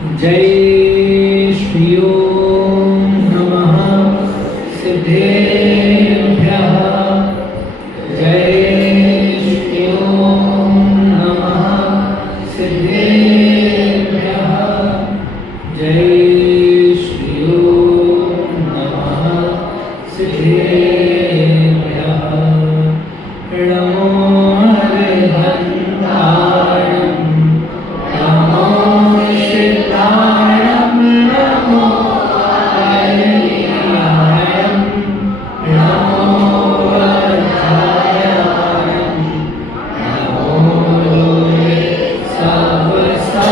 जय श्री ओम नमः सिद्धेभ्यः। जय श्री ओम नमः सिद्धेभ्यः। जय श्री ओम नमः सिद्धेभ्यः। नमो हरिहन्तारं नमो शिवायं नमो हरिहरायं नमो वज्रायं नमो सर्वसाहुणं।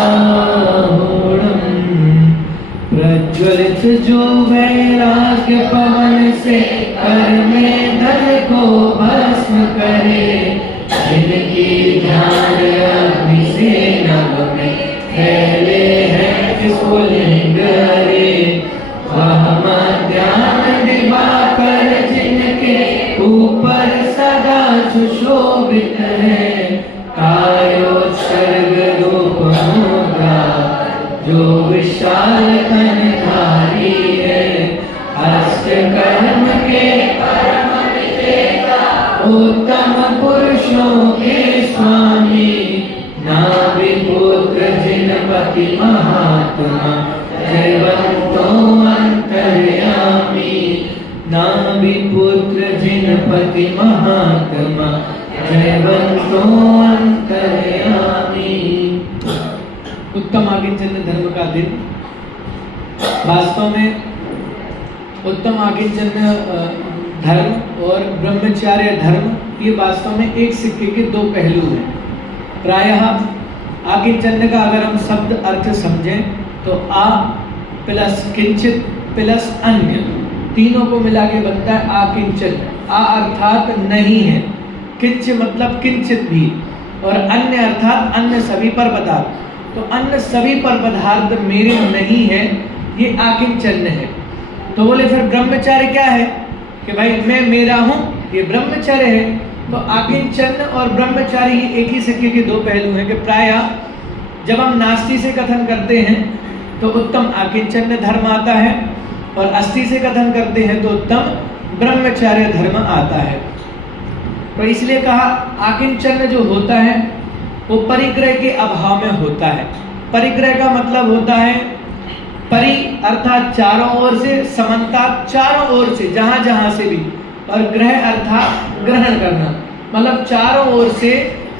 प्रज्वलित जो वैराग्य पवन से कर में धन को भस्म करे, जिनकी ध्यान अग्नि से नभ में फैले हैं स्फुलिंग रे, वह मध्याह्न दिवाकर जिनके ऊपर सदा सुशोभित है, कायोत्सर्ग रूप मुद्रा जो विशाल तनधारी है, अष्टकर्म के परम विजेता उत्तम पुरुषों के स्वामी, नाभि पुत्र जिनपति महात्मा जयवंतो अंतर्यामी, नाभि पुत्र जिनपति महात्मा जयवंतो अंतर्यामी। उत्तम आकिंचन धर्म का दिन वास्तव में उत्तम आकिंचन धर्म और ब्रह्मचर्य धर्म ये वास्तव में एक सिक्के के दो पहलू हैं। प्रायः आकिंचन का अगर हम शब्द अर्थ समझें तो आ प्लस किंचित प्लस अन्य, तीनों को मिला के बनता है आकिंचन। आ अर्थात नहीं है, किंच मतलब किंचित भी, और अन्य अर्थात अन्य सभी पर पदार्थ। तो अन्य सभी पर पदार्थ मेरे नहीं है, ये आकिंचन है। तो बोले फिर ब्रह्मचर्य क्या है कि भाई मैं मेरा हूँ, ये ब्रह्मचर्य है। तो आकिंचन और ब्रह्मचारी एक ही सिक्के के दो पहलू हैं कि प्रायः जब हम नास्ति से कथन करते हैं तो उत्तम आकिंचन धर्म आता है, और अस्थि से कथन करते हैं तो उत्तम ब्रह्मचर्य धर्म आता है। तो इसलिए कहा आकिंचन जो होता है वो परिग्रह के अभाव में होता है। परिग्रह का मतलब होता है परि अर्थात चारों ओर से, समन्ता चारों ओर से, जहां जहां से भी, और ग्रह अर्थात ग्रहण करना, मतलब चारों ओर से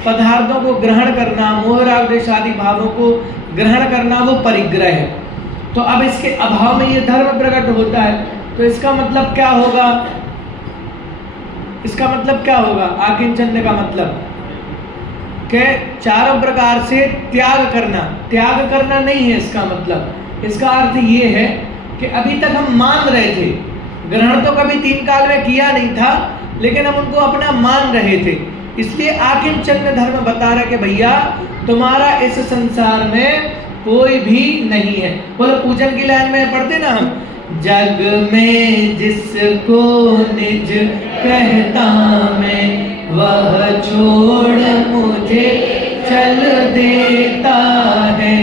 पदार्थों को ग्रहण करना, मोह राग द्वेष आदि भावों को ग्रहण करना, वो परिग्रह है। तो अब इसके अभाव में ये धर्म प्रकट होता है। तो इसका मतलब क्या होगा? इसका मतलब क्या होगा? आकिंचन का मतलब कि चारों प्रकार से त्याग करना। त्याग करना नहीं है इसका मतलब। इसका अर्थ ये है कि अभी तक हम मान रहे थे, ग्रहण तो कभी तीन काल में किया नहीं था, लेकिन हम उनको अपना मान रहे थे। इसलिए आकिंचन धर्म बता रहा है कि भैया तुम्हारा इस संसार में कोई भी नहीं है। बोलो पूजन की लाइन में पढ़ते ना हम, जग में जिसको निज कहता मैं, वह छोड़ मुझे चल देता है,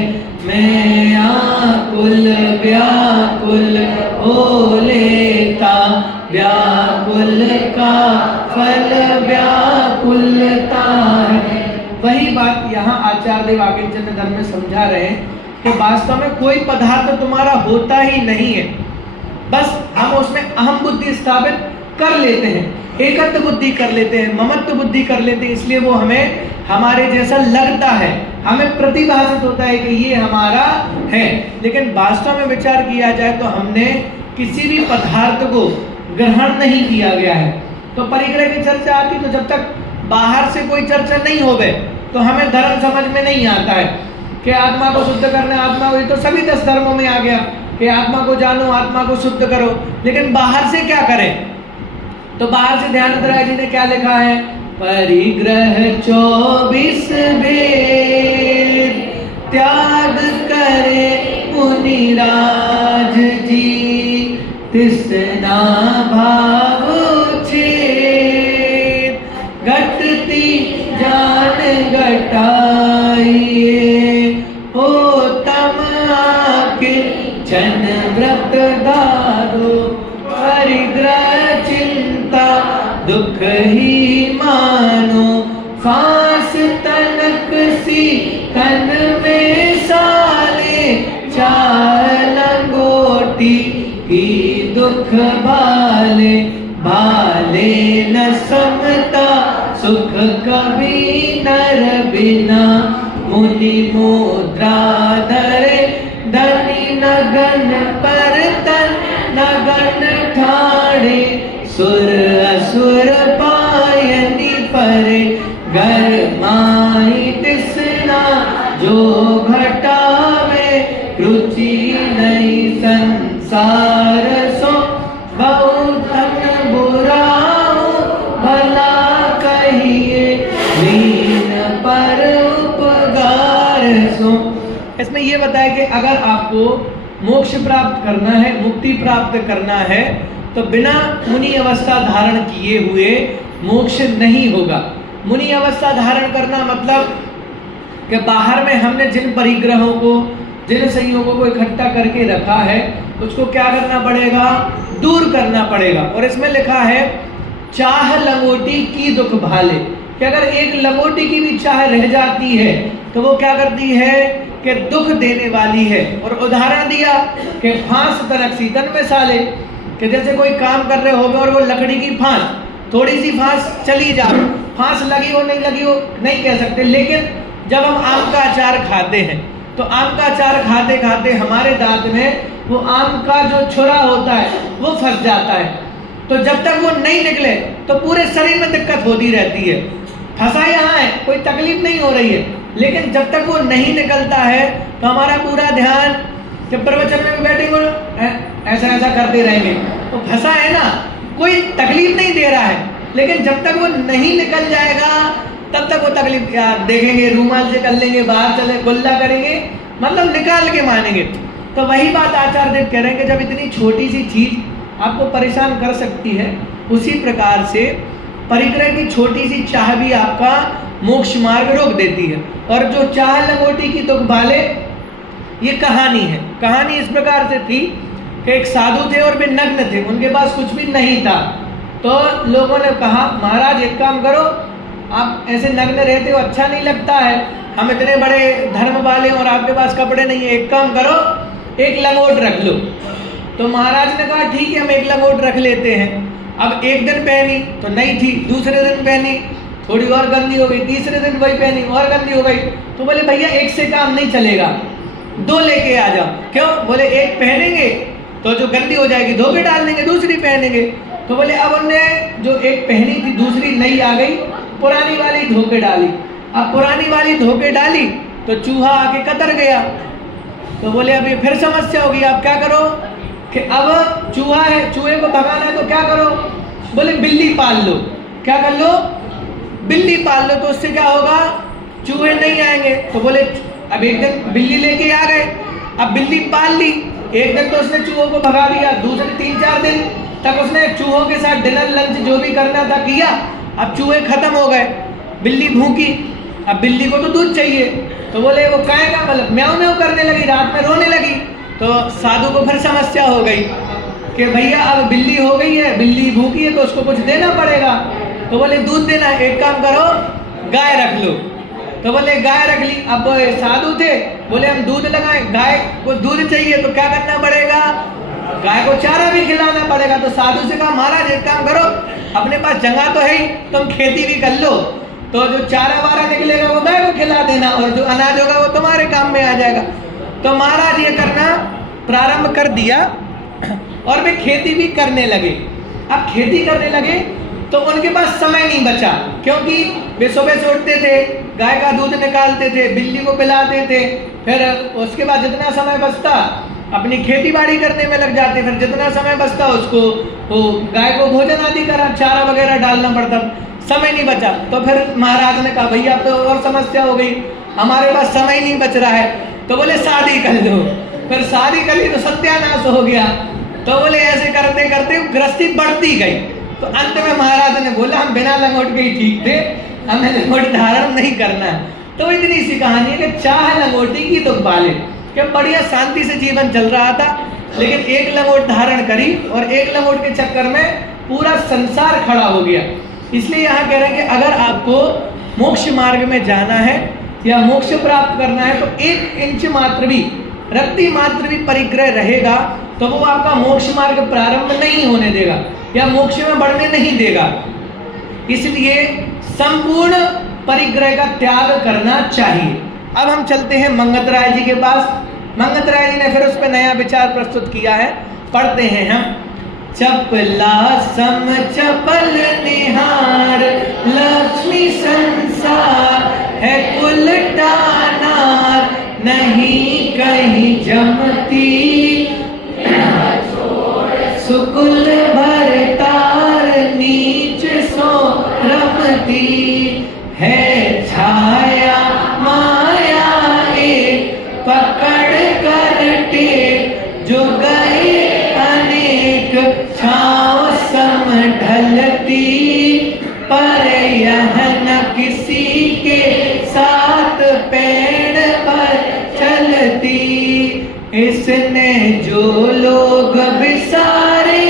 मैं आकुल व्याकुल हो लेता, व्याकुल का फल व्याकुलता है। वही बात यहाँ आचार्य देव आकिंचन धर्म में समझा रहे हैं कि वास्तव में कोई पदार्थ तुम्हारा होता ही नहीं है, बस हम उसमें अहम बुद्धि स्थापित कर लेते हैं, एकत्व बुद्धि कर लेते हैं, ममत्व बुद्धि कर लेते हैं। इसलिए वो हमें हमारे जैसा लगता है, हमें प्रतिभाषित होता है कि ये हमारा है, लेकिन वास्तव में विचार किया जाए तो हमने किसी भी पदार्थ को ग्रहण नहीं किया गया है। तो परिग्रह की चर्चा आती, तो जब तक बाहर से कोई चर्चा नहीं होवे तो हमें धर्म समझ में नहीं आता है कि आत्मा को शुद्ध करना, आत्मा को, तो सभी 10 धर्मों में आ गया कि आत्मा को जानो, आत्मा को शुद्ध करो, लेकिन बाहर से क्या करें? तो बाहर से ध्यान राय जी ने क्या लिखा है? परिग्रह 24 भेद त्याग करे मुनिराज जी, तृष्णा भाव छेद घटती जान घटाइए, हो तम जन व्रत दारो परिग्रह चिंता दुख ही मानो फांस तनक सी तन में साले चार लंगोटी की दुख भाले भाले न समता सुख कभी नर बिना मुनि मुद्रा धरे धनी नगन पर तन नगन ठाड़े सुर असुर पायनी परे घर माई तिसना जो घटावे रुचि नहीं संसार सो बहुत बुरा भला कहिए दीन पर उपकार सो। इसमें यह बताया कि अगर आपको मोक्ष प्राप्त करना है, मुक्ति प्राप्त करना है, तो बिना मुनि अवस्था धारण किए हुए मोक्ष नहीं होगा। मुनि अवस्था धारण करना मतलब कि बाहर में हमने जिन परिग्रहों को, जिन संयोगों को इकट्ठा करके रखा है, उसको क्या करना पड़ेगा? दूर करना पड़ेगा। और इसमें लिखा है चाह लंगोटी की दुख भाले, कि अगर एक लंगोटी की भी चाह रह जाती है तो वो क्या करती है कि दुख देने वाली है। और उदाहरण दिया कि फांस तनक सी तन में साले, कि जैसे कोई काम कर रहे होगे और वो लकड़ी की फांस, थोड़ी सी फांस चली जाए, फांस लगी हो नहीं लगी हो नहीं कह सकते, लेकिन जब हम आम का अचार खाते हैं तो आम का अचार खाते खाते हमारे दांत में वो आम का जो छुरा होता है वो फंस जाता है, तो जब तक वो नहीं निकले तो पूरे शरीर में दिक्कत होती रहती है। फंसा यहाँ है, कोई तकलीफ नहीं हो रही है, लेकिन जब तक वो नहीं निकलता है तो हमारा पूरा ध्यान जब प्रवचन में बैठेंगे ऐसा ऐसा करते रहेंगे, तो फंसा है ना, कोई तकलीफ नहीं दे रहा है, लेकिन जब तक वो नहीं निकल जाएगा तब तक वो तकलीफ देखेंगे, रूमाल से कर लेंगे, बाहर चले गुल्ला करेंगे, मतलब निकाल के मानेंगे। तो वही बात आचार्य देव कह रहे हैं कि जब इतनी छोटी सी चीज आपको परेशान कर सकती है, उसी प्रकार से परिग्रह की छोटी सी चाह भी आपका मोक्ष मार्ग रोक देती है। और जो चाह लंगोटी की दुख भाले, ये कहानी है। कहानी इस प्रकार से थी कि एक साधु थे और वे नग्न थे, उनके पास कुछ भी नहीं था। तो लोगों ने कहा महाराज एक काम करो, आप ऐसे नग्न रहते हो अच्छा नहीं लगता है, हम इतने बड़े धर्म वाले और आपके पास कपड़े नहीं है, एक काम करो एक लंगोट रख लो। तो महाराज ने कहा ठीक है हम एक लंगोट रख लेते हैं। अब एक दिन पहनी तो नहीं थी, दूसरे दिन पहनी थोड़ी और गंदी हो गई, तीसरे दिन वही पहनी और गंदी हो गई। तो बोले भैया एक से काम नहीं चलेगा, दो लेके आ जाओ। क्यों? बोले एक पहनेंगे तो जो गंदी हो जाएगी धो के डाल देंगे, दूसरी पहनेंगे। तो बोले अब उनने जो एक पहनी थी दूसरी नई आ गई, पुरानी वाली धो के डाली। अब पुरानी वाली धो के डाली तो चूहा आके कतर गया। तो बोले अब ये फिर समस्या होगी, आप क्या करो कि अब चूहा है, चूहे को भगाना है तो क्या करो? बोले बिल्ली पाल लो। क्या कर लो? बिल्ली पाल लो, तो उससे क्या होगा? चूहे नहीं आएंगे। तो बोले अब एक दिन बिल्ली लेके आ गए, अब बिल्ली पाल ली, एक दिन तो उसने चूहों को भगा दिया, दूसरे 3-4 दिन तक उसने चूहों के साथ डिनर लंच जो भी करना था किया। अब चूहे खत्म हो गए, बिल्ली भूखी, अब बिल्ली को तो दूध चाहिए। तो बोले वो काहे का, मतलब म्याऊं म्याऊं करने लगी, रात में रोने लगी। तो साधु को फिर समस्या हो गई कि भैया अब बिल्ली हो गई है, बिल्ली भूखी है तो उसको कुछ देना पड़ेगा। तो बोले दूध देना, एक काम करो गाय रख लो। तो बोले गाय रख ली। अब साधु थे, बोले हम दूध लगाएं, गाय को दूध चाहिए तो क्या करना पड़ेगा? गाय को चारा भी खिलाना पड़ेगा। तो साधु से कहा महाराज एक काम करो, अपने पास जगह तो है ही, तुम खेती भी कर लो, तो जो चारा वारा निकलेगा वो गाय को खिला देना और जो अनाज होगा वो तुम्हारे काम में आ जाएगा। तो महाराज ये करना प्रारंभ कर दिया और वे खेती भी करने लगे। अब खेती करने लगे तो उनके पास समय नहीं बचा, क्योंकि वे सुबह से उठते थे, गाय का दूध निकालते थे, बिल्ली को पिलाते थे, फिर उसके बाद जितना समय बचता अपनी खेती बाड़ी करने में लग जाते, फिर जितना समय बचता उसको वो गाय को भोजन आदि करा, चारा वगैरह डालना पड़ता, समय नहीं बचा। तो फिर महाराज ने कहा भैया अब तो और समस्या हो गई, हमारे पास समय नहीं बच रहा है। तो बोले शादी कर लो। फिर शादी कर ली तो सत्यानाश हो गया। तो बोले ऐसे करते करते गृहस्थी बढ़ती गई। तो अंत में महाराज ने बोला हम बिना लंगोट के ही ठीक थे, हमें लंगोट धारण नहीं करना है। तो इतनी सी कहानी है कि चाह लंगोटी की दुख भाले। कि बढ़िया शांति से जीवन चल रहा था, लेकिन एक लंगोट धारण करी और एक लंगोट के चक्कर में पूरा संसार खड़ा हो गया। इसलिए यहाँ कह रहे हैं कि अगर आपको मोक्ष मार्ग में जाना है या मोक्ष प्राप्त करना है तो 1 इंच मात्र भी, रत्ती मात्र भी परिग्रह रहेगा तो वो आपका मोक्ष मार्ग प्रारंभ नहीं होने देगा या मोक्ष में बढ़ने नहीं देगा। इसलिए संपूर्ण परिग्रह का त्याग करना चाहिए। अब हम चलते हैं मंगत राय जी के पास। मंगत राय जी ने फिर उस पर नया विचार प्रस्तुत किया है, पढ़ते हैं हम। चपला सम चपल निहार, लक्ष्मी संसार है उल्टा नार, नहीं कहीं जमती सुकुल भरतार, नीच सो रमती है छाया माया एक, पकड़ कर टेक जो गए अनेक, छाँव सम ढलती पर यह न किसी के साथ पेड़ पर चलती, इसने जो लोग विसारे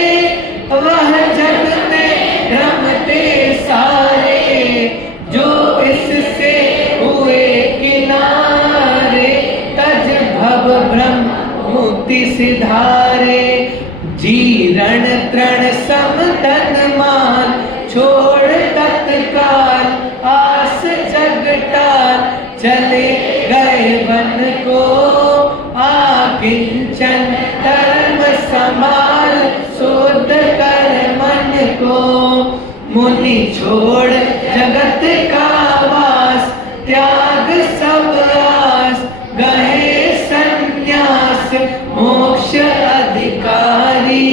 वह जग में रमते सारे, जो इससे हुए किनारे तज भव ब्रह्म मुक्ति सिधारे, जीरण तृण सम तन मान, छोड़ तत्काल आस जगटाल, चले गए वन को आकिंचन, धर्म संभाल शुद्ध कर मन को, मुनि छोड़ जगत का वास, त्याग सब आस, गए संन्यास मोक्ष अधिकारी,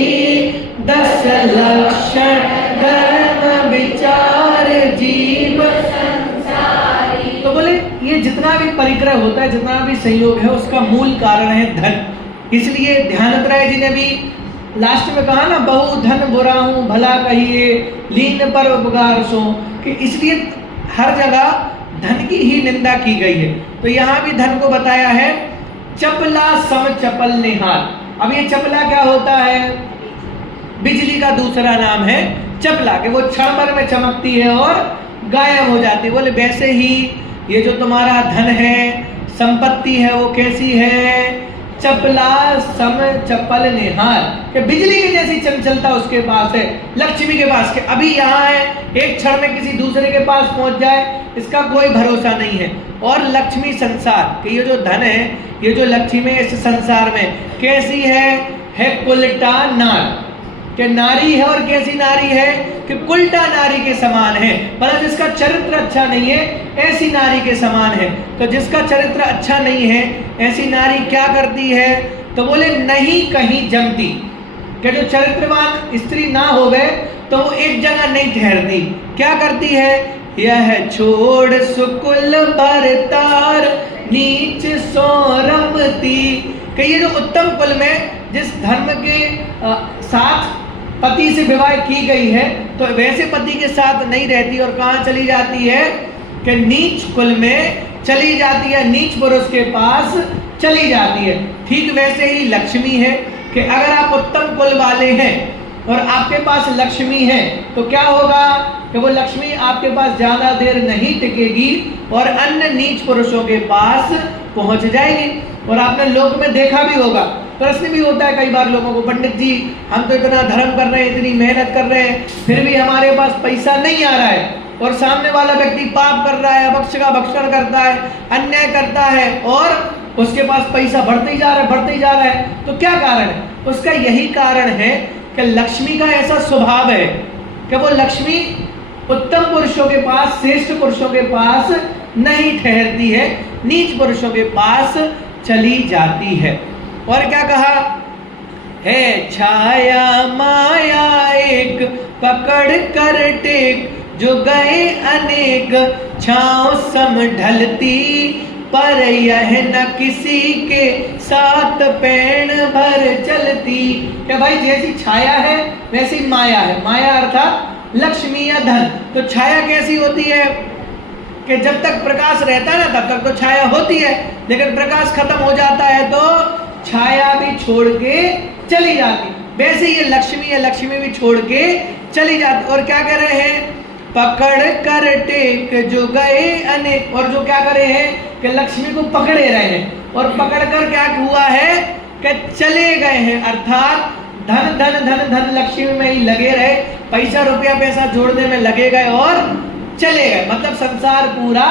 10 लक्षण धर्म विचार जीव संसारी। तो बोले ये जितना भी परिग्रह होता है, जितना भी संयोग है, उसका मूल कारण है धन। इसलिए ध्यानत राय जी ने भी लास्ट में कहा ना, बहु धन बुरा हूं भला कहिए, लीन पर उपकार सो, कि इसलिए हर जगह धन की ही निंदा की गई है। तो यहाँ भी धन को बताया है चपला सम चपल निहार। अब ये चपला क्या होता है? बिजली का दूसरा नाम है चपला, कि वो क्षण भर में चमकती है और गायब हो जाती है। बोले वैसे ही ये जो तुम्हारा धन है, संपत्ति है, वो कैसी है? चपला सम चपल निहार, कि बिजली की जैसी चंचलता उसके पास है, लक्ष्मी के पास, के अभी यहाँ है, एक क्षण में किसी दूसरे के पास पहुंच जाए, इसका कोई भरोसा नहीं है। और लक्ष्मी संसार, कि ये जो धन है, ये जो लक्ष्मी है इस संसार में कैसी है कुलटा नार, कि नारी है। और कैसी नारी है? कि कुलटा नारी के समान है, पर जिसका चरित्र अच्छा नहीं है ऐसी नारी के समान है। तो जिसका चरित्र अच्छा नहीं है ऐसी नारी क्या करती है? तो बोले नहीं कहीं जमती, कि जो चरित्रवान स्त्री ना हो गए तो वो एक जगह नहीं ठहरती। क्या करती है? यह छोड़ सुकुल भरतार, नीच सो रमती, कि ये जो उत्तम कुल में जिस धर्म के साथ पति से विवाह की गई है, तो वैसे पति के साथ नहीं रहती और कहाँ चली जाती है? कि नीच कुल में चली जाती है, नीच पुरुष के पास चली जाती है। ठीक वैसे ही लक्ष्मी है, कि अगर आप उत्तम कुल वाले हैं और आपके पास लक्ष्मी है तो क्या होगा? कि वो लक्ष्मी आपके पास ज्यादा देर नहीं टिकेगी और अन्य नीच पुरुषों के पास पहुंच जाएगी। और आपने लोक में देखा भी होगा, प्रश्न भी होता है कई बार लोगों को, पंडित जी हम तो इतना धर्म कर रहे हैं, इतनी मेहनत कर रहे हैं, फिर भी हमारे पास पैसा नहीं आ रहा है, और सामने वाला व्यक्ति पाप कर रहा है, अभक्ष का भक्षण करता है, अन्याय करता है, और उसके पास पैसा बढ़ते ही जा रहा है, बढ़ते ही जा रहा है। तो क्या कारण है? उसका यही कारण है कि लक्ष्मी का ऐसा स्वभाव है कि वो लक्ष्मी उत्तम पुरुषों के पास, श्रेष्ठ पुरुषों के पास नहीं ठहरती है, नीच पुरुषों के पास चली जाती है। और क्या कहा है? छाया माया एक, पकड़ कर टेक जो गए अनेक, छाँव सम ढलती पर यह न किसी के साथ पैण भर चलती। क्या भाई जैसी छाया है वैसी माया है। माया अर्थात लक्ष्मी या धन। तो छाया कैसी होती है? कि जब तक प्रकाश रहता है ना तब तक तो छाया होती है, लेकिन प्रकाश खत्म हो जाता है तो छाया भी छोड़ के चली जाती। वैसे ये लक्ष्मी है, लक्ष्मी भी छोड़ के चली जाती। और क्या कह रहे हैं, पकड़ कर टेक जो गए अनेक, और जो क्या कर रहे हैं कि लक्ष्मी को पकड़े रहे हैं, और पकड़ कर क्या हुआ है कि चले गए हैं। अर्थात धन धन धन धन लक्ष्मी में ही लगे रहे, पैसा रुपया पैसा जोड़ने में लगे गए और चले गए, मतलब संसार पूरा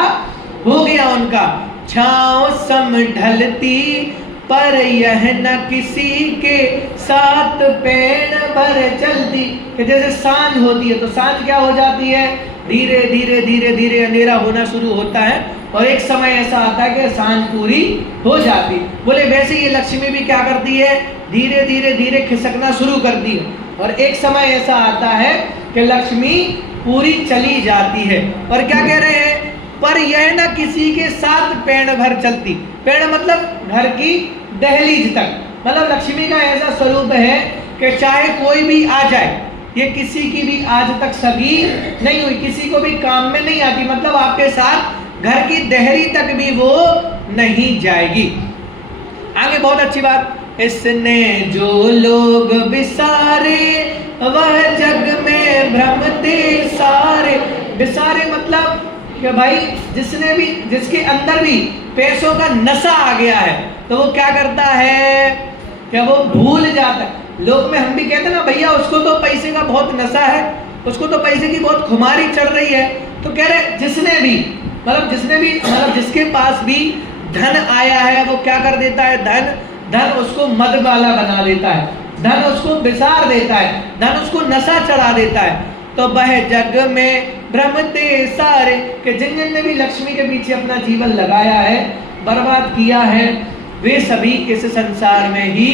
हो गया उनका। छाँव सम ढलती पर यह न किसी के साथ पेड़ भर चलती, कि जैसे सांझ होती है तो सांझ क्या हो जाती है, धीरे धीरे धीरे धीरे अंधेरा होना शुरू होता है, और एक समय ऐसा आता है कि सांझ पूरी हो जाती। बोले वैसे ये लक्ष्मी भी क्या करती है, धीरे धीरे धीरे खिसकना शुरू करती है, और एक समय ऐसा आता है कि लक्ष्मी पूरी चली जाती है। और क्या कह रहे हैं, पर यह ना किसी के साथ पेड़ भर चलती। पेड़ मतलब घर की दहलीज तक, मतलब लक्ष्मी का ऐसा स्वरूप है कि चाहे कोई भी आ जाए, ये किसी की भी आज तक सगी नहीं हुई, किसी को भी काम में नहीं आती, मतलब आपके साथ घर की दहली तक भी वो नहीं जाएगी। आगे बहुत अच्छी बात, इसने जो लोग बिसारे वह जग में भ्रमते सारे। बिसारे मतलब कि भाई जिसने भी, जिसके अंदर भी पैसों का नशा आ गया है तो वो क्या करता है कि वो भूल जाता है। लोग में हम भी कहते हैं ना, भैया उसको तो पैसे का बहुत नशा है, उसको तो पैसे की बहुत खुमारी चढ़ रही है, तो कह रहे जिसने भी मतलब जिसके पास भी धन आया है वो क्या कर देता है, धन उसको मद वाला बना देता है, धन उसको बिसार देता है, धन उसको नशा चढ़ा देता है। तो वह जग में भ्रमते सारे, कि जिन जिन ने भी लक्ष्मी के पीछे अपना जीवन लगाया है, बर्बाद किया है, वे सभी इस संसार में ही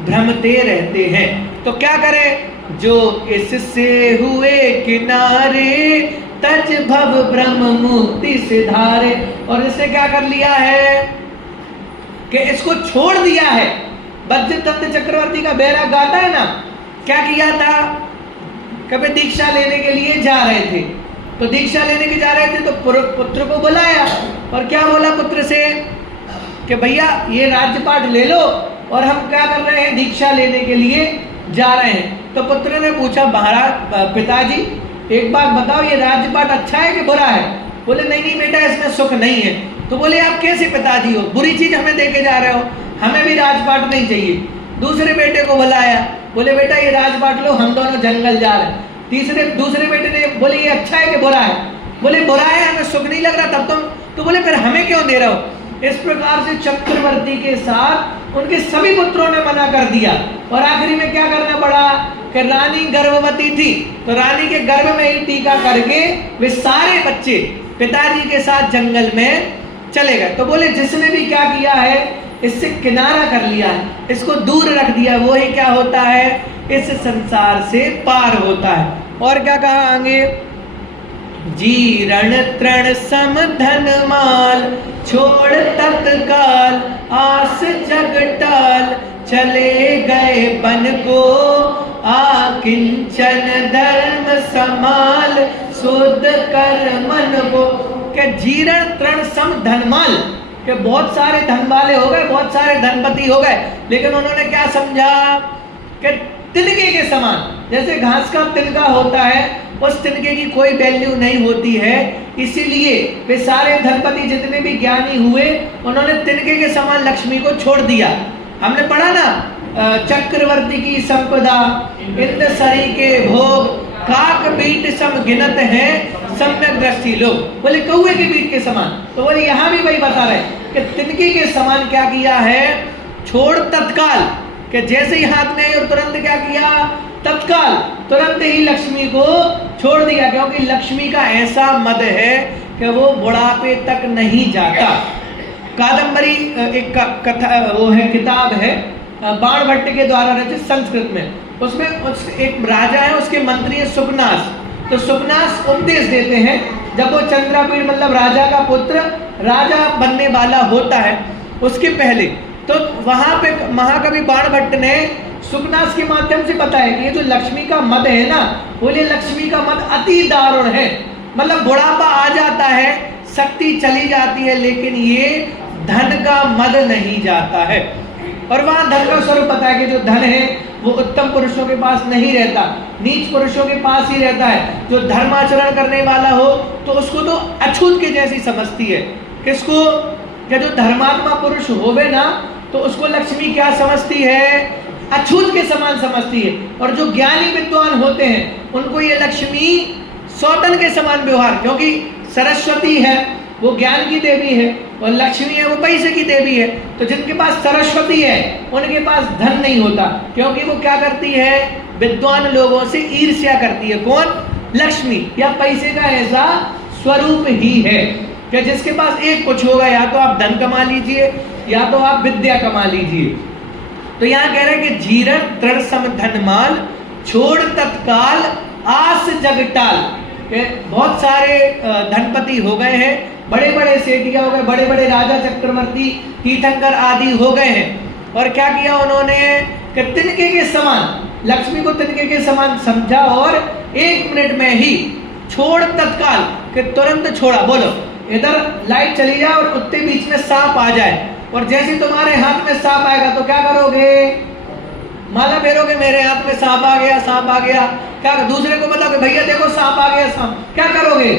भ्रमते रहते हैं। तो क्या करें, जो इससे हुए किनारे तज भव ब्रह्म मुक्ति सिधारे। और इसने क्या कर लिया है कि इसको छोड़ दिया है। बद्रदत्त चक्रवर्ती का बैराग गाता है ना, क्या किया था, कभी दीक्षा लेने के लिए जा रहे थे, तो दीक्षा लेने के जा रहे थे तो पुत्र को बुलाया, और क्या बोला पुत्र से कि भैया ये राज्यपाठ ले लो, और हम क्या कर रहे हैं, दीक्षा लेने के लिए जा रहे हैं। तो पुत्र ने पूछा, महाराज पिताजी एक बात बताओ, ये राज्यपाठ अच्छा है कि बुरा है। बोले नहीं नहीं बेटा, इसमें सुख नहीं है। तो बोले आप कैसे पिताजी हो, बुरी चीज हमें दे के जा रहे हो, हमें भी राजपाट नहीं चाहिए। दूसरे बेटे को बुलाया, बोले बेटा ये राजपाट लो, हम दोनों जंगल जा रहे हैं। दूसरे बेटे ने बोले ये अच्छा है कि बुरा है। बोले बुरा है, हमें सुख नहीं लग रहा तब तुम, तो बोले फिर हमें क्यों दे रहे हो। इस प्रकार से चक्रवर्ती के साथ उनके सभी पुत्रों ने मना कर दिया, और आखिरी में क्या करना पड़ा कि रानी गर्भवती थी, तो रानी के गर्भ में ही टीका करके वे सारे बच्चे पिताजी के साथ जंगल में चले गए। तो बोले जिसने भी क्या किया है, इससे किनारा कर लिया है, इसको दूर रख दिया, वो ही क्या होता है, इस संसार से पार होता है। और क्या कहा आगे, जीर्ण तृण सम धन माल छोड़ तत्काल आस जग टाल चले गए बन को आकिंचन धर्म समाल शुद्ध कर मन को। के जीर्ण तृण सम धनमाल, के बहुत सारे धन वाले हो गए, बहुत सारे धनपति हो गए, लेकिन उन्होंने क्या समझा कि तिनके के समान, जैसे घास का तिनका होता है उस तिनके की कोई वैल्यू नहीं होती है, इसीलिए वे सारे धनपति जितने भी ज्ञानी हुए उन्होंने तिनके के समान लक्ष्मी को छोड़ दिया। हमने पढ़ा ना, चक्रवर्ती की संपदा इंद्र सरी के भोग काक बीट सम गिनत है सम्यक दृष्टि लोग। बोले कौए के बीट के समान, तो बोले यहाँ भी वही बता रहे कि तिनके के समान क्या किया है, छोड़ तत्काल, कि जैसे ही हाथ में आई और तुरंत क्या किया, तत्काल तुरंत ही लक्ष्मी को छोड़ दिया, क्योंकि लक्ष्मी का ऐसा मद है कि वो बुढ़ापे तक नहीं जाता। कादंबरी एक कथा वो है, किताब है बाणभट्ट के द्वारा रचित संस्कृत में, उसमें एक राजा है, उसके मंत्री है सुकनास। तो सुकनास उपदेश देते हैं, जब वो चंद्रापीड़ मतलब राजा का पुत्र राजा बनने वाला होता है उसके पहले, तो वहां पे महाकवि बाणभट्ट ने सुकनास के माध्यम से बताया कि ये जो लक्ष्मी का मद है ना, बोले लक्ष्मी का मद अति दारुण है, मतलब बुढ़ापा आ जाता है, शक्ति चली जाती है, लेकिन ये धन का मद नहीं जाता है। और वहां धन का स्वरूप पता है कि जो धन है वो उत्तम पुरुषों के पास नहीं रहता, नीच पुरुषों के पास ही रहता है। जो धर्माचरण करने वाला हो तो उसको तो अछूत के जैसी समझती है। किसको? कि जो धर्मात्मा पुरुष होवे ना तो उसको लक्ष्मी क्या समझती है? अछूत के समान समझती है। और जो ज्ञानी विद्वान होते हैं उनको ये लक्ष्मी सौतन के समान व्यवहार, क्योंकि सरस्वती है वो ज्ञान की देवी है और लक्ष्मी है वो पैसे की देवी है। तो जिनके पास सरस्वती है उनके पास धन नहीं होता, क्योंकि वो क्या करती है? विद्वान लोगों से ईर्ष्या करती है। कौन? लक्ष्मी। या पैसे का ऐसा स्वरूप ही है कि जिसके पास एक कुछ होगा, या तो आप धन कमा लीजिए या तो आप विद्या कमा लीजिए। तो यहाँ कह रहे हैं कि जीरण तृण सम धन माल, छोड़ तत्काल आस जगटाल। बहुत सारे धनपति हो गए हैं, बड़े बड़े सेठिया हो गए, बड़े बड़े राजा चक्रवर्ती तीर्थंकर आदि हो गए हैं। और क्या किया उन्होंने? कि तिनके के समान, लक्ष्मी को तिनके के समान समझा और 1 मिनट में ही छोड़ तत्काल, कि तुरंत छोड़ा। बोलो, इधर लाइट चली जाए और उत्ते बीच में सांप आ जाए, और जैसे तुम्हारे हाथ में सांप आएगा तो क्या करोगे? माला फेरोगे, मेरे हाथ में सांप आ गया, सांप आ गया। क्या दूसरे को बताओगे, भैया देखो सांप आ गया, सांप। क्या करोगे?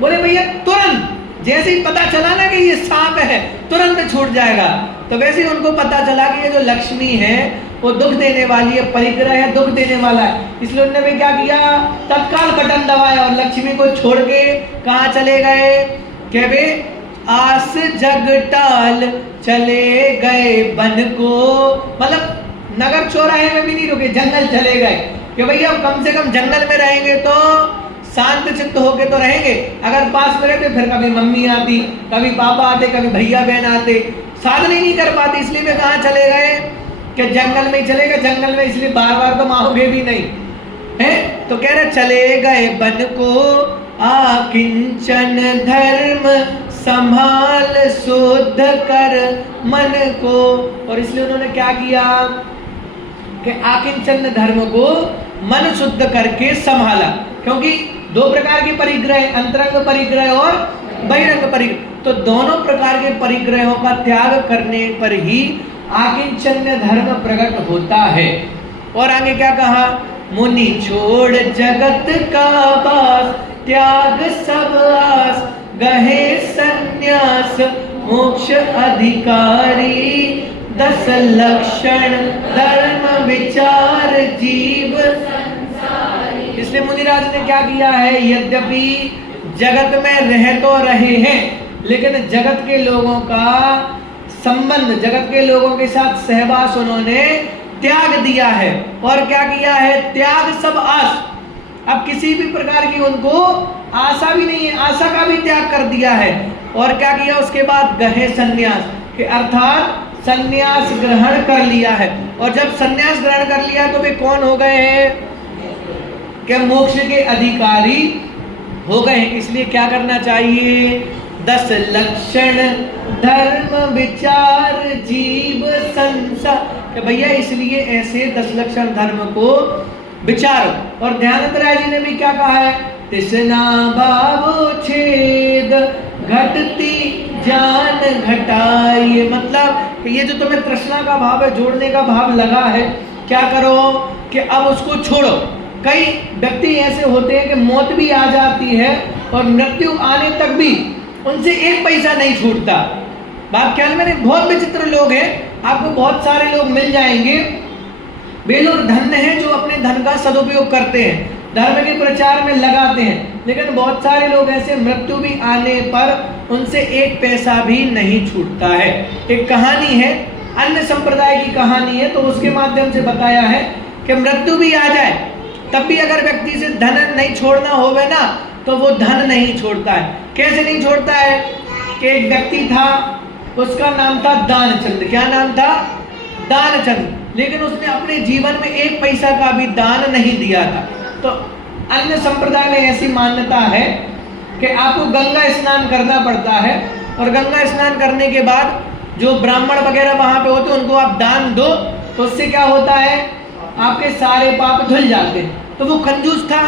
बोले भैया तुरंत, जैसे ही पता चला ना कि ये सांप है तुरंत छूट जाएगा। तो वैसे ही उनको पता चला कि ये जो लक्ष्मी है वो दुख देने वाली है, परिग्रह है, दुख देने वाला है। इसलिए उन्होंने भी क्या किया? तत्काल बटन दबाया और लक्ष्मी को छोड़ के कहाँ चले गए? क्या वे आस जगटाल चले गए बन को, मतलब नगर चौराहे में भी नहीं रुके, जंगल चले गए कि भैया कम से कम जंगल में रहेंगे तो शांत चित्त होके तो रहेंगे। अगर पास में रहते फिर कभी मम्मी आती, कभी पापा आते, कभी भैया बहन आते, साधन ही नहीं कर पाते। इसलिए वे कहाँ चले गए? कि जंगल में ही चले गए। जंगल में इसलिए बार बार तो आओगे भी नहीं है। तो कह रहे चले गए बन को आकिंचन धर्म संभाल शुद्ध कर मन को। और इसलिए उन्होंने क्या किया कि आकिंचन धर्म को मन शुद्ध करके संभाला। क्योंकि 2 प्रकार के परिग्रह, अंतरंग परिग्रह और बहिरंग परिग्रह। तो दोनों प्रकार के परिग्रहों का त्याग करने पर ही आकिंचन धर्म प्रकट होता है। और आगे क्या कहा? मुनि छोड़ जगत का बास, त्याग सब आस, गहे संन्यास मोक्ष अधिकारी, 10 लक्षण धर्म विचार जीव संसारी। इसलिए मुनिराज ने क्या किया है? यद्यपि जगत में रह तो रहे हैं, लेकिन जगत के लोगों का संबंध, जगत के लोगों के साथ सहवास उन्होंने त्याग दिया है। और क्या किया है? त्याग सब आस। अब किसी भी प्रकार की उनको आशा भी नहीं है, आशा का भी त्याग कर दिया है। और क्या किया उसके बाद? गहे संन्यास, के अर्थात संन्यास ग्रहण कर लिया है। और जब संन्यास ग्रहण कर लिया तो वे कौन हो गए हैं? कि मोक्ष के अधिकारी हो गए। इसलिए क्या करना चाहिए? 10 लक्षण धर्म विचार जीव संसार। भैया इसलिए ऐसे 10 लक्षण धर्म को विचारो। और ध्यानंद राय जी ने भी क्या कहा है? तृष्णा भाव छेद घटती जान घटाइए। मतलब ये जो तुम्हें तृष्णा का भाव है, जोड़ने का भाव लगा है, क्या करो कि अब उसको छोड़ो। कई व्यक्ति ऐसे होते हैं कि मौत भी आ जाती है और मृत्यु आने तक भी उनसे 1 पैसा नहीं छूटता। बात ख्याल में, बहुत विचित्र लोग हैं, आपको बहुत सारे लोग मिल जाएंगे। वे लोग धन्य हैं जो अपने धन का सदुपयोग करते हैं, धर्म के प्रचार में लगाते हैं। लेकिन बहुत सारे लोग ऐसे मृत्यु भी आने पर उनसे 1 पैसा भी नहीं छूटता है। एक कहानी है, अन्य संप्रदाय की कहानी है, तो उसके माध्यम से बताया है कि मृत्यु भी आ जाए तब भी अगर व्यक्ति से धन नहीं छोड़ना होवे ना तो वो धन नहीं छोड़ता है। कैसे नहीं छोड़ता है? कि एक व्यक्ति था, उसका नाम था दानचंद। क्या नाम था? दानचंद। लेकिन उसने अपने जीवन में 1 पैसा का भी दान नहीं दिया था। तो अन्य संप्रदाय में ऐसी मान्यता है कि आपको गंगा स्नान करना पड़ता है, और गंगा स्नान करने के बाद जो ब्राह्मण वगैरह वहां पे होते हैं उनको आप दान दो, तो उससे क्या होता है? आपके सारे पाप धुल जाते हैं। तो वो कंजूस था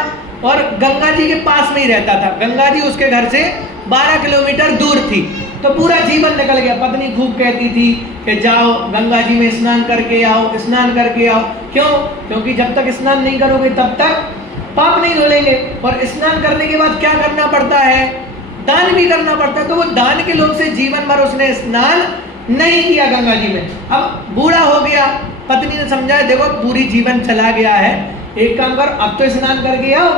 और गंगा जी के पास में ही रहता था। गंगा जी उसके घर से 12 किलोमीटर दूर थी। तो पूरा जीवन निकल गया। पत्नी खूब कहती थी कि जाओ गंगा जी में स्नान करके आओ, स्नान करके आओ। क्यों? क्योंकि जब तक स्नान नहीं करोगे तब तक पाप नहीं धुलेंगे। और स्नान करने के बाद क्या करना पड़ता है? दान भी करना पड़ता है। तो वो दान के लोभ से जीवन भर उसने स्नान नहीं किया गंगा जी में। अब बूढ़ा हो गया, पत्नी ने समझाया देखो पूरी जीवन चला गया है, एक काम कर अब तो स्नान करके आओ,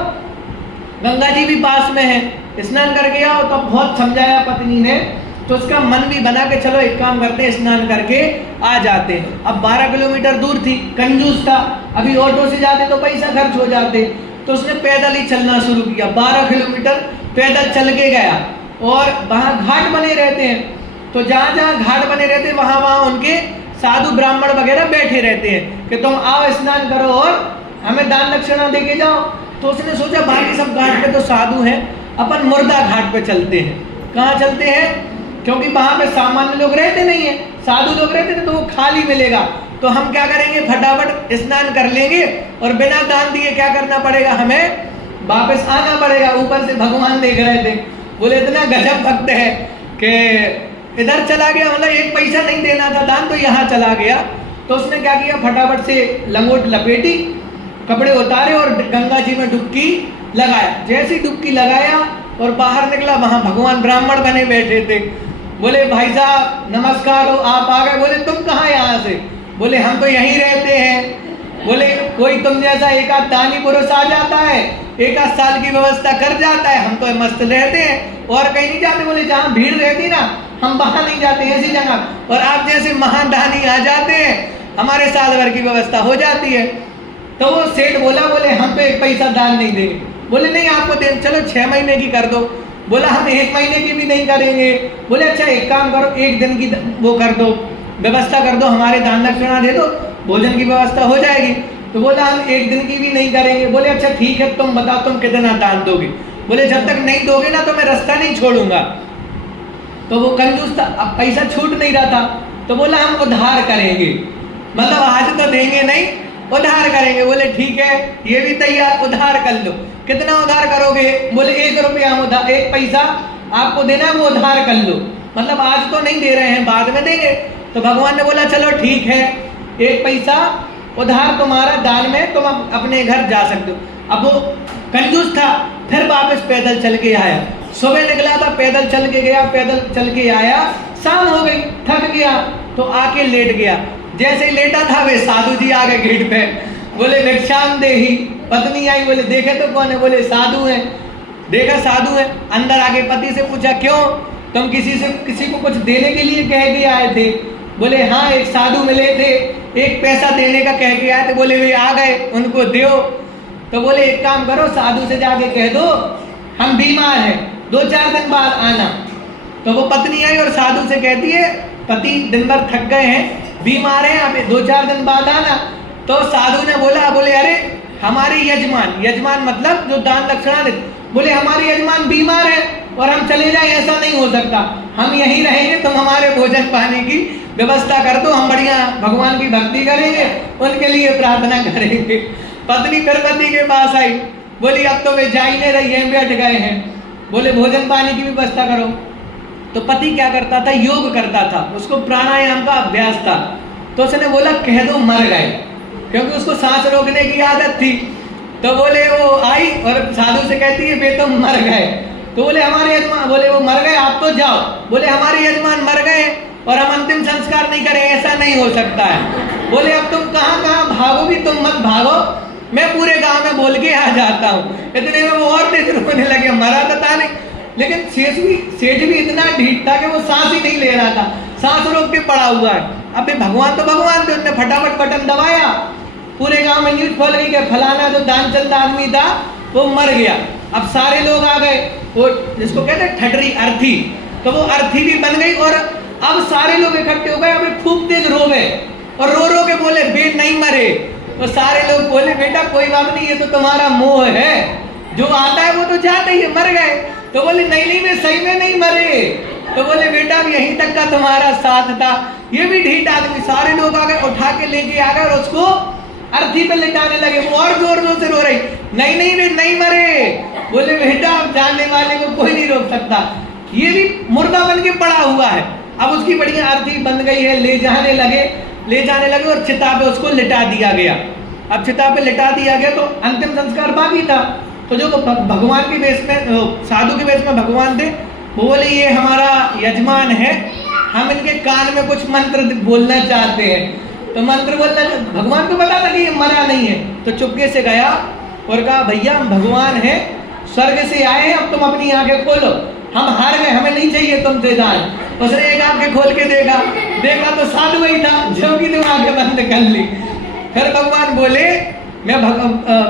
गंगा जी भी पास में है, स्नान करके आओ। तो बहुत समझाया पत्नी ने, तो उसका मन भी बना के चलो एक काम करते हैं, स्नान करके आ जाते हैं। अब 12 किलोमीटर दूर थी, कंजूस था, अभी ऑटो से जाते तो पैसा खर्च हो जाते, तो उसने पैदल ही चलना शुरू किया। 12 किलोमीटर पैदल चल के गया। और वहाँ घाट बने रहते हैं, तो जहाँ जहाँ घाट बने रहते हैं वहाँ वहाँ उनके साधु ब्राह्मण वगैरह बैठे रहते हैं कि तुम आओ स्नान करो और हमें दान दक्षिणा दे के जाओ। तो उसने सोचा बाकी सब घाट पे तो साधु हैं, अपन मुर्दा घाट पे चलते हैं। कहाँ चलते हैं? क्योंकि वहाँ पे सामान्य लोग रहते नहीं है, साधु लोग रहते हैं, तो वो खाली मिलेगा। तो हम क्या करेंगे, फटाफट स्नान कर लेंगे और बिना दान दिए क्या करना पड़ेगा, हमें वापस आना पड़ेगा। ऊपर से भगवान देख रहे थे, बोले इतना गजब भक्त है कि इधर चला गया, मतलब एक पैसा नहीं देना था दान, तो यहाँ चला गया। तो उसने क्या किया, फटाफट से लंगोट लपेटी, कपड़े उतारे और गंगा जी में डुबकी लगाया। जैसे ही डुबकी लगाया और बाहर निकला, वहां भगवान ब्राह्मण बने बैठे थे। बोले भाई साहब नमस्कार हो, आप आ गए। बोले तुम कहाँ यहाँ से? बोले हम तो यहीं रहते हैं। बोले कोई तुम जैसा एक आध दानी पुरुष आ जाता है, एक आध साल की व्यवस्था कर जाता है, हम तो मस्त रहते हैं और कहीं नहीं जाते। बोले जहाँ भीड़ रहती ना हम वहां नहीं जाते, ऐसी जगह। और आप जैसे महान दानी आ जाते हैं, हमारे साल भर की व्यवस्था हो जाती है। तो वो सेठ बोला, बोले हम तो एक पैसा दान नहीं देंगे। बोले नहीं आपको दे, चलो 6 महीने की कर दो। बोला हम 1 महीने की भी नहीं करेंगे। बोले अच्छा एक काम करो, 1 दिन की वो कर दो, व्यवस्था कर दो, हमारे दान दक्षिणा दे दो, भोजन की व्यवस्था हो जाएगी। तो बोला हम 1 दिन की भी नहीं करेंगे। बोले अच्छा ठीक है, तुम बताओ तुम कितना दान दोगे? बोले जब तक नहीं दोगे ना तो मैं रास्ता नहीं छोड़ूंगा। तो वो कंजूस था, अब पैसा छूट नहीं रहा था, तो बोला हम उधार करेंगे, मतलब आज तो देंगे नहीं, उधार करेंगे। बोले ठीक है, ये भी तैयार, उधार कर लो। कितना उधार करोगे? बोले 1 रुपया हम उधार, 1 पैसा आपको देना, वो उधार कर लो, मतलब आज तो नहीं दे रहे हैं, बाद में देंगे। तो भगवान ने बोला चलो ठीक है, 1 पैसा उधार तुम्हारा, दान में तुम अपने घर जा सकते हो। अब वो कंजूस था, फिर वापस पैदल चल के आया। सुबह निकला था, पैदल चल के गया, पैदल चल के आया, शाम हो गई, थक गया तो आके लेट गया। जैसे ही लेटा था वे साधु जी आ गए गेट पे, बोले भिक्षाम देहि। पत्नी आई, बोले देखे तो कौन है? बोले साधु है। देखा साधु है, अंदर आके पति से पूछा क्यों, तुम किसी को कुछ देने के लिए कह के आए थे? बोले हाँ एक साधु मिले थे, 1 पैसा देने का कह के आए थे। बोले वे आ गए, उनको दो। तो बोले एक काम करो, साधु से जाके कह दो हम बीमार हैं, 2-4 दिन बाद आना। तो वो पत्नी आई और साधु से कहती है पति दिन भर थक गए हैं, बीमार हैं, अभी 2-4 दिन बाद आना। तो साधु ने बोला, बोले अरे हमारे यजमान, यजमान मतलब जो दान दक्षिणा दे, बोले हमारे यजमान बीमार है और हम चले जाए, ऐसा नहीं हो सकता, हम यहीं रहेंगे, तुम हमारे भोजन पानी की व्यवस्था कर दो, हम बढ़िया भगवान की भक्ति करेंगे, उनके लिए प्रार्थना करेंगे। पत्नी फिर पति के पास आई, बोली अब तो वे जा ही नहीं रही हैं, बैठ गए हैं। बोले भोजन पानी की व्यवस्था करो। तो पति क्या करता था, योग करता था, उसको प्राणायाम का अभ्यास था। तो उसने बोला कह दो मर गए, क्योंकि उसको सांस रोकने की आदत थी। तो बोले वो आई और साधु से कहती है वे तो मर गए। तो बोले हमारे यजमान, बोले वो मर गए आप तो जाओ। बोले हमारे यजमान मर गए और हम अंतिम संस्कार नहीं करें, ऐसा नहीं हो सकता है। बोले अब तुम कहाँ कहाँ भागोगी, तुम मत भागो, मैं पूरे गांव में बोल के आ जाता हूँ। इतने में वो और तेज रोने लगे, मरा था नहीं, लेकिन सेठ भी इतना ढीठ था कि वो सांस ही नहीं ले रहा था, सांस रोक के पड़ा हुआ है। अबे भगवान तो भगवान थे, उन्होंने फटाफट बटन दबाया, पूरे गांव में न्यूज फैल गई कि फलाना जो दानचंद आदमी था वो मर गया। अब सारे लोग आ गए, वो जिसको कहते हैं ठटरी अर्थी, तो वो अर्थी भी बन गई और अब सारे लोग इकट्ठे हो गए। अब खूब तेज रो गए और रो रो के बोले बे नहीं मरे। तो सारे लोग बोले बेटा कोई बात नहीं, ये तो तुम्हारा मोह है, जो आता है वो तो जाता ही है, मर गए। तो बोले नहीं नहीं मैं सही में नहीं मरे। तो बोले बेटा यहीं तक का तुम्हारा साथ था। ये भी ढीठ आदमी, सारे लोग आ गए, उठा के लेके आ गए और उसको अर्थी पे लिटाने लगे। वो और जोर जोर से रो रही, नहीं नहीं वे नहीं मरे। बोले बेटा जानने वाले को कोई नहीं रोक सकता। ये भी मुर्दा बन के पड़ा हुआ है। अब उसकी बढ़िया अर्थी बन गई है, ले जाने लगे और चिता पे उसको लिटा दिया गया। अब चिता पे लिटा दिया गया तो अंतिम संस्कार बाकी था। तो जो भगवान के वेश में, साधु के वेश में भगवान थे, वो बोले ये हमारा यजमान है, हम इनके कान में कुछ मंत्र बोलना चाहते हैं। तो मंत्र बोलना, भगवान को पता था कि ये मरा नहीं है, तो चुपके से गया और कहा भैया हम भगवान हैं, स्वर्ग से आए हैं, अब तुम अपनी आंखें खोलो, हम हार गए, हमें नहीं चाहिए तुमसे दान। उसने एक आंखें खोल के देखा तो साधु ही था, जो कि तुम आंखें बंद कर ली। फिर भगवान बोले मैं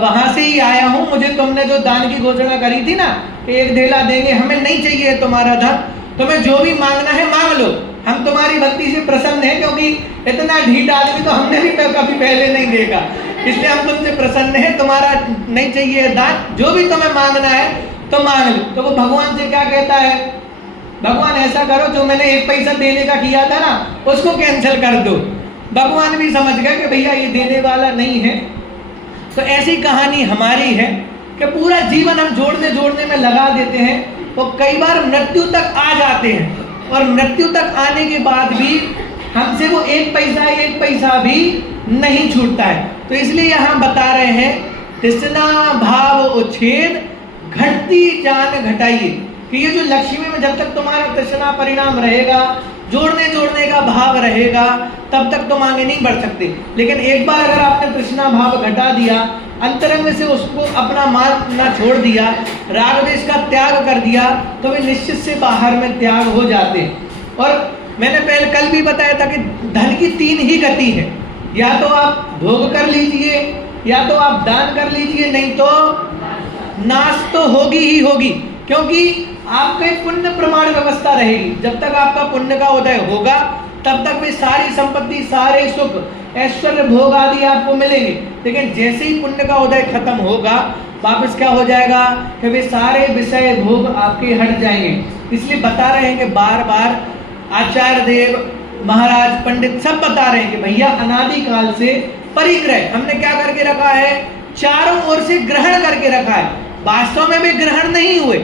वहां से ही आया हूँ, मुझे तुमने जो दान की घोषणा करी थी ना, एक ढेला देंगे, हमें नहीं चाहिए तुम्हारा धन, तुम्हें जो भी मांगना है मांग लो, हम तुम्हारी भक्ति से प्रसन्न हैं, क्योंकि इतना ढीठ आदमी तो हमने भी कभी पहले नहीं देखा, इसलिए हम तुमसे प्रसन्न हैं, तुम्हारा नहीं चाहिए दान, जो भी तुम्हें मांगना है तो मांग लो। तो वो भगवान से क्या कहता है, भगवान ऐसा करो जो मैंने 1 पैसा देने का किया था ना, उसको कैंसिल कर दो। भगवान भी समझ गए कि भैया ये देने वाला नहीं है। तो ऐसी कहानी हमारी है कि पूरा जीवन हम जोड़ने में लगा देते हैं, तो कई बार मृत्यु तक आ जाते हैं, और मृत्यु तक आने के बाद भी हमसे वो 1 पैसा भी नहीं छूटता है। तो इसलिए यहाँ बता रहे हैं तृष्णा भाव उच्छेद घटती जान घटाइए, कि ये जो लक्ष्मी में जब तक तुम्हारा तृष्णा परिणाम रहेगा, जोड़ने का भाव रहेगा, तब तक तुम आगे नहीं बढ़ सकते। लेकिन एक बार अगर आपने तृष्णा भाव घटा दिया, अंतरंग से उसको अपना मानना छोड़ दिया, राग द्वेष का त्याग कर दिया, तो वे निश्चित से बाहर में त्याग हो जाते हैं। और मैंने पहले कल भी बताया था कि धन की 3 ही गति है, या तो आप भोग कर लीजिए, या तो आप दान कर लीजिए, नहीं तो नाश तो होगी ही होगी, क्योंकि आपके पुण्य प्रमाण व्यवस्था रहेगी। जब तक आपका पुण्य का उदय होगा, तब तक वे सारी संपत्ति, सारे सुख, ऐश्वर्य, भोग आदि आपको मिलेंगे। लेकिन जैसे ही पुण्य का उदय खत्म होगा, वापस क्या हो जाएगा कि वे सारे विषय भोग आपके हट जाएंगे। इसलिए बता रहे हैं कि बार बार आचार्य देव, महाराज, पंडित सब बता रहे हैं कि भैया अनादि काल से परिग्रह हमने क्या करके रखा है, चारों ओर से ग्रहण करके रखा है। वास्तव में वे ग्रहण नहीं हुए,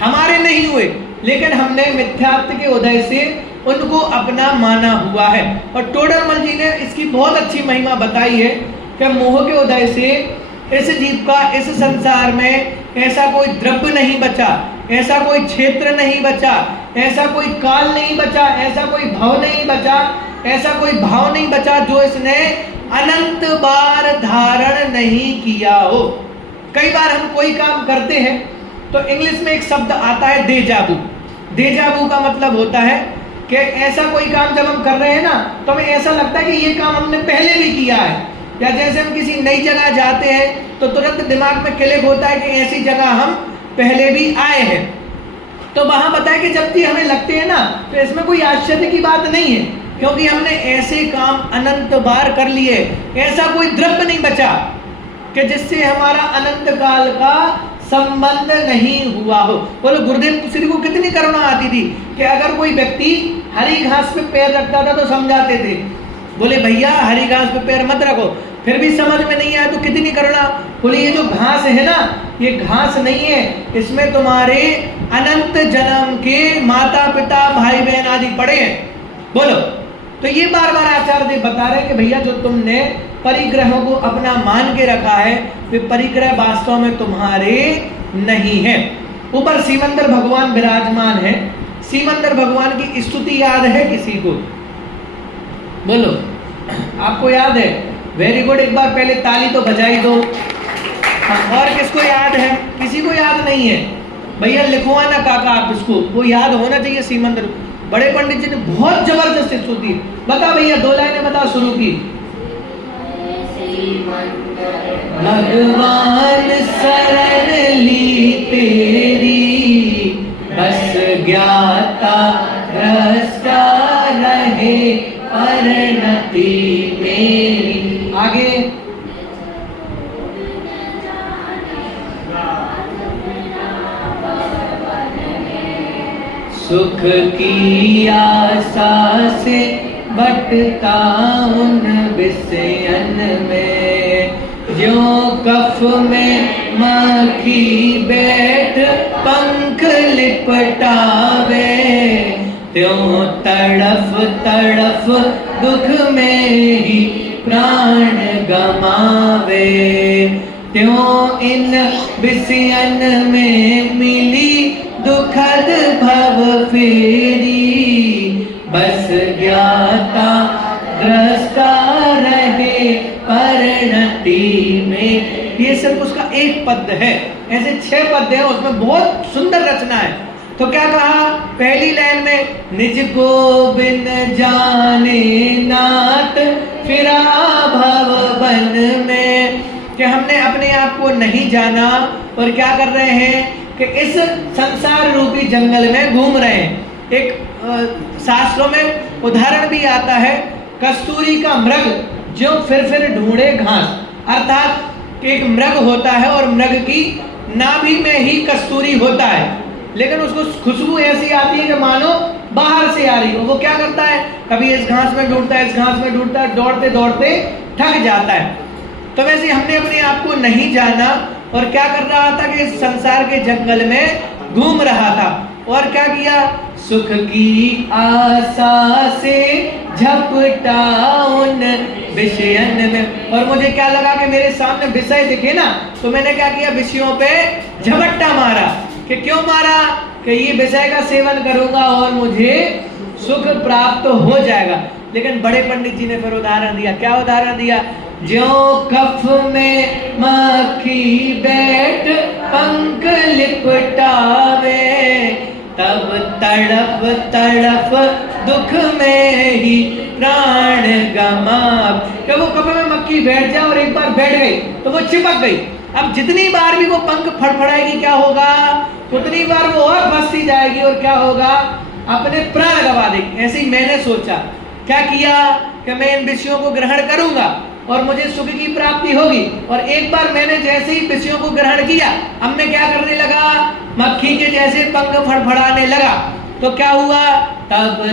हमारे नहीं हुए, लेकिन हमने मिथ्यात्व के उदय से उनको अपना माना हुआ है। और टोडरमल जी ने इसकी बहुत अच्छी महिमा बताई है कि मोह के उदय से इस जीव का इस संसार में ऐसा कोई द्रव्य नहीं बचा, ऐसा कोई क्षेत्र नहीं बचा, ऐसा कोई काल नहीं बचा, ऐसा कोई भाव नहीं बचा, ऐसा कोई भाव नहीं बचा जो इसने अनंत बार धारण नहीं किया हो। कई बार हम कोई काम करते हैं तो इंग्लिश में एक शब्द आता है डेजावू। डेजावू का मतलब होता है कि ऐसा कोई काम जब हम कर रहे हैं ना, तो हमें ऐसा लगता है कि ये काम हमने पहले भी किया है। या जैसे हम किसी नई जगह जाते हैं तो तुरंत दिमाग में क्लिक होता है कि ऐसी जगह हम पहले भी आए हैं। तो वहां बताया कि जब भी हमें लगते हैं ना, तो इसमें कोई आश्चर्य की बात नहीं है, क्योंकि हमने ऐसे काम अनंत बार कर लिए, ऐसा कोई द्रव्य नहीं बचा कि जिससे हमारा अनंत काल का संबंध नहीं हुआ हो। बोलो गुरुदेव श्री को कितनी करुणा आती थी कि अगर कोई व्यक्ति हरी घास पे पैर रखता था तो समझाते थे, बोले भैया हरी घास पे पैर मत रखो, फिर भी समझ में नहीं आया तो कितनी करुणा। बोले ये जो घास है ना, ये घास नहीं है, इसमें तुम्हारे अनंत जन्म के माता पिता भाई बहन आदि पड़े हैं। बोलो, तो ये बार बार आचार्य देव बता रहे हैं कि भैया जो तुमने परिग्रहों को अपना मान के रखा है, वे परिग्रह वास्तव में तुम्हारे नहीं है। ऊपर सीमंदर भगवान विराजमान है। सीमंदर भगवान की स्तुति याद है किसी को? बोलो, आपको याद है? वेरी गुड, एक बार पहले ताली तो बजाई दो। और किसको याद है? किसी को याद नहीं है? भैया लिखवाना काका आप इसको, वो याद होना चाहिए। सीमंदर बड़े पंडित जी ने बहुत जबरदस्त स्तुति। बता भैया, 2 लाइनें बता शुरू की। भगवान शरण ली तेरी, बस ज्ञाता भ्रष्टा रहे परिणति मेरी। आगे सुख की आशा से भटका उन विषयन में, ज्यों कफ में मक्खी बैठ पंख लिपटावे, त्यों तड़फ तड़फ दुख में ही प्राण गमावे, त्यों इन बिसियन में मिली दुखद भव फेरी, बस ज्ञाता ग्रस्ता रहे परिणति में। ये सब उसका एक पद है, ऐसे 6 पद है, उसमें बहुत सुंदर रचना है। तो क्या कहा पहली लाइन में, निज को बिन जाने नाथ फिरा भव बन में, कि हमने अपने आप को नहीं जाना और क्या कर रहे हैं कि इस संसार रूपी जंगल में घूम रहे हैं। एक शास्त्रों में उदाहरण भी आता है, कस्तूरी का मृग जो फिर ढूंढे घास, अर्थात कि एक मृग होता है और मृग की नाभि में ही कस्तूरी होता है, लेकिन उसको खुशबू ऐसी आती है कि मानो बाहर से आ रही हो। वो क्या करता है, कभी इस घास में ढूंढता है, इस घास में ढूंढता है, दौड़ते दौड़ते थक जाता है। तो वैसे हमने अपने आप को नहीं जाना और क्या कर रहा था कि इस संसार के जंगल में घूम रहा था, और क्या किया, सुख की आशा से झपटा उन विषयन में। और मुझे क्या लगा कि मेरे सामने विषय दिखे ना, तो मैंने क्या किया, विषयों पे झपट्टा मारा। कि क्यों मारा, कि ये विषय का सेवन करूंगा और मुझे सुख प्राप्त हो जाएगा। लेकिन बड़े पंडित जी ने फिर उदाहरण दिया। क्या उदाहरण दिया, ज्यों कफ में मक्खी बैठ पंख लिपटावे, तब तड़प तड़प दुख में ही प्राण गमाव। कि वो कफ में मक्खी बैठ जाए और एक बार बैठ गई तो वो चिपक गई, अब जितनी बार भी वो पंख फड़फड़ाएगी क्या होगा, उतनी बार वो और फंसती जाएगी और क्या होगा, अपने प्राण गवा देगी। ऐसे ही मैंने सोचा, क्या किया कि मैं इन विषयों को ग्रहण करूंगा और मुझे सुख की प्राप्ति होगी। और एक बार मैंने जैसे ही विषयों को ग्रहण किया, अब मैं क्या करने लगा, मक्खी के जैसे पंख फड़फड़ाने लगा। तो क्या हुआ, तब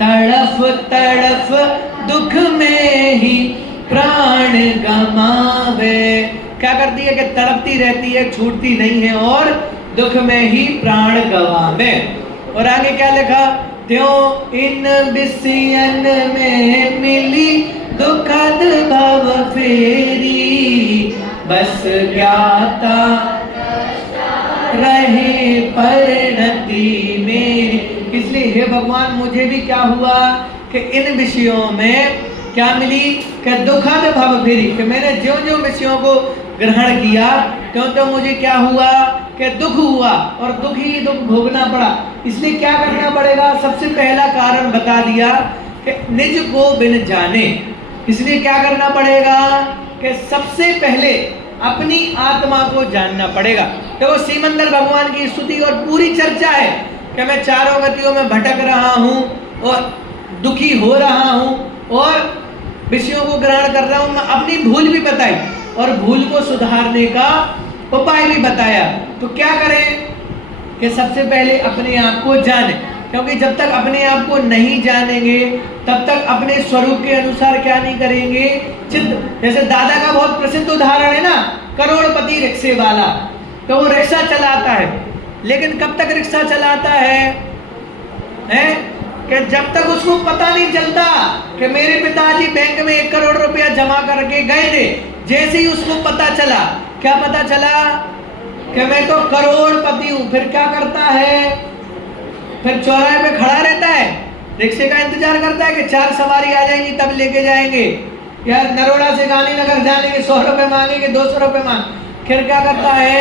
तड़फ तड़फ दुख में ही प्राण गमावे। क्या करती है कि तड़पती रहती है, छूटती नहीं है और दुख में ही प्राण गवावे। और आगे क्या लिखा, त्यों इन बिसियन में मिली दुखद भव फेरी, बस ज्ञाता रहे परिणति मेरी। इसलिए हे भगवान, मुझे भी क्या हुआ कि इन विषयों में क्या मिली, कि दुखद भव फेरी, कि मैंने ज्यों ज्यों विषयों को ग्रहण किया त्यों त्यों मुझे क्या हुआ कि दुख हुआ और दुख ही दुख भोगना पड़ा। इसलिए क्या करना पड़ेगा, सबसे पहला कारण बता दिया कि निज को बिन जाने। इसलिए क्या करना पड़ेगा कि सबसे पहले अपनी आत्मा को जानना पड़ेगा। तो सीमंदर भगवान की स्तुति और पूरी चर्चा है कि मैं चारों गतियों में भटक रहा हूँ और दुखी हो रहा हूँ और विषयों को ग्रहण कर रहा हूँ। मैं अपनी भूल भी बताई और भूल को सुधारने का उपाय भी बताया। तो क्या करें कि सबसे पहले अपने आप को जाने, क्योंकि जब तक अपने आप को नहीं जानेंगे तब तक अपने स्वरूप के अनुसार क्या नहीं करेंगे, चित्त। जैसे दादा का बहुत प्रसिद्ध उदाहरण है ना, करोड़पति रिक्शे वाला। तो वो रिक्शा चलाता है, लेकिन कब तक रिक्शा चलाता है कि जब तक उसको पता नहीं चलता कि मेरे पिताजी बैंक में 1 करोड़ रुपया जमा करके गए थे। जैसे ही उसको पता चला, क्या पता चला कि मैं तो करोड़पति हूं, फिर क्या करता है, फिर चौराहे पे खड़ा रहता है, रिक्शे का इंतजार करता है कि 4 सवारी आ जाएंगी तब लेके जाएंगे, या नरोड़ा से गांधीनगर जाने के 100 रुपए मांगेंगे, 200 रुपए मांग। फिर क्या करता है,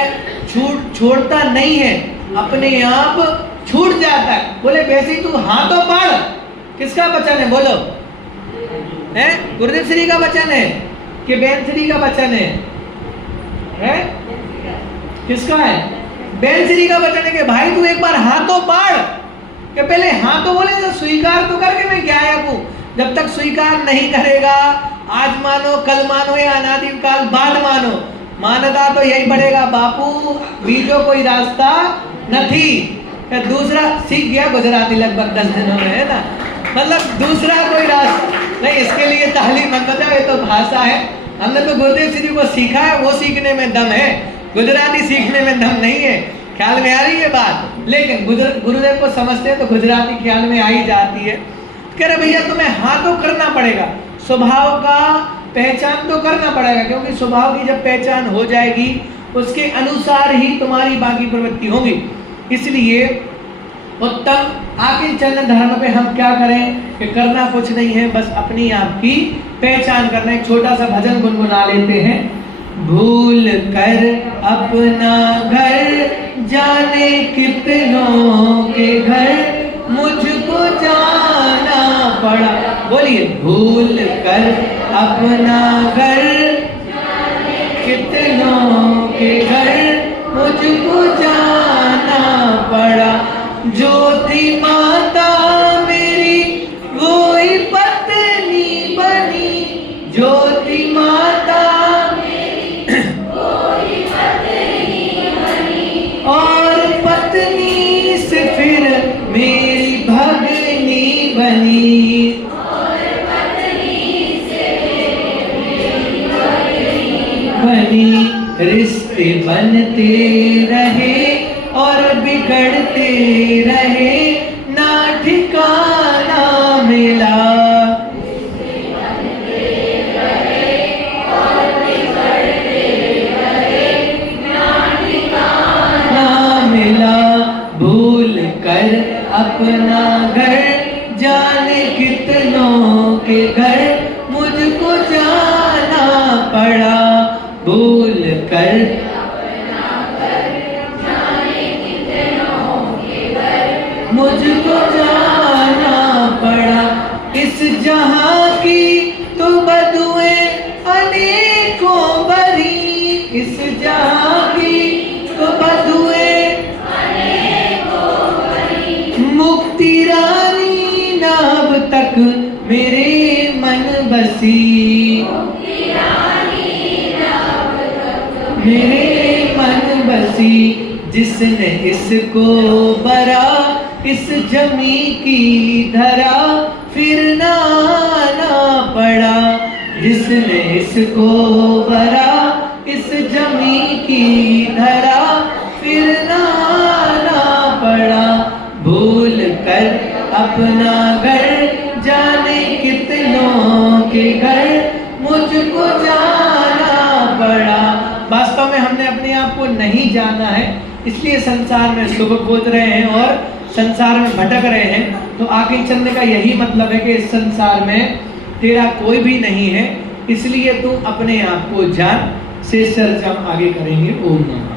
छोड़ता नहीं है, अपने आप छूट जाता है। बोले वैसे तू हाथों पढ़, किसका वचन है बोलो, है गुरुदेव श्री का वचन है कि बेन श्री का वचन है? किसका है? बेन श्री का वचन है कि भाई तू एक बार हाथों पढ़, कि पहले हाथों बोले तो स्वीकार तो करके मैं क्या हूं। जब तक स्वीकार नहीं करेगा, आज मानो कल मानो या अनादि काल बाद मानो, मानता तो यही पड़ेगा, बापू बीजो कोई रास्ता नहीं। दूसरा सीख गया गुजराती लगभग 10 दिनों में, है ना, मतलब दूसरा कोई रास्ता नहीं। इसके लिए ताली मत बजाओ, ये तो भाषा है। हमने तो गुरुदेव श्री को सीखा है, वो सीखने में दम है, गुजराती सीखने में दम नहीं है। ख्याल में आ रही है बात? लेकिन गुरुदेव को समझते हैं तो गुजराती ख्याल में आ ही जाती है। कह रहे भैया तुम्हें हाँ तो करना पड़ेगा, स्वभाव का पहचान तो करना पड़ेगा, क्योंकि स्वभाव की जब पहचान हो जाएगी उसके अनुसार ही तुम्हारी बाकी प्रवृत्ति होगी। इसलिए उत्तम आकिंचन धर्म पे हम क्या करें कि करना कुछ नहीं है, बस अपनी आप की पहचान करना। एक छोटा सा भजन गुनगुना लेते हैं। भूल कर अपना घर जाने कितनों के घर मुझको जाना पड़ा। बोलिए, भूल कर अपना घर कितनों के घर मुझको जाना पड़ा। ज्योति माता मेरी वही पत्नी बनी, ज्योति माता मेरी वही पत्नी बनी, और पत्नी से फिर मेरी भगनी बनी, और पत्नी से मेरी भगनी बनी। रिश्ते बनते रहे और बिगड़ते रहे, ना ठिकाना मिला। रिश्ते बनते रहे और बिगड़ते रहे, ना ठिकाना मिला। भूल कर अपना घर जाने कितनों के घर मुझको जाना पड़ा। भूल कर मुझको जाना पड़ा। इस जहां की तो बदुएं अनेकों बरी, इस जहां की तो बदुएं अनेकों बरी। मुक्ति रानी ना अब तक मेरे मन बसी, मुक्ति रानी ना अब तक मेरे मन बसी। जिसने इसको बरा इस जमी की धरा, फिर ना आना पड़ा। जिसने इसको भरा इस जमी की धरा, फिर ना आना पड़ा। भूल कर अपना घर जाने कितनों के घर मुझको जाना पड़ा। वास्तव में हमने अपने आप को नहीं जाना है, इसलिए संसार में सुख खोज रहे हैं और संसार में भटक रहे हैं। तो आगे चलने का यही मतलब है कि इस संसार में तेरा कोई भी नहीं है, इसलिए तू अपने आप को जान। से चर्चा हम आगे करेंगे। ओम नमः।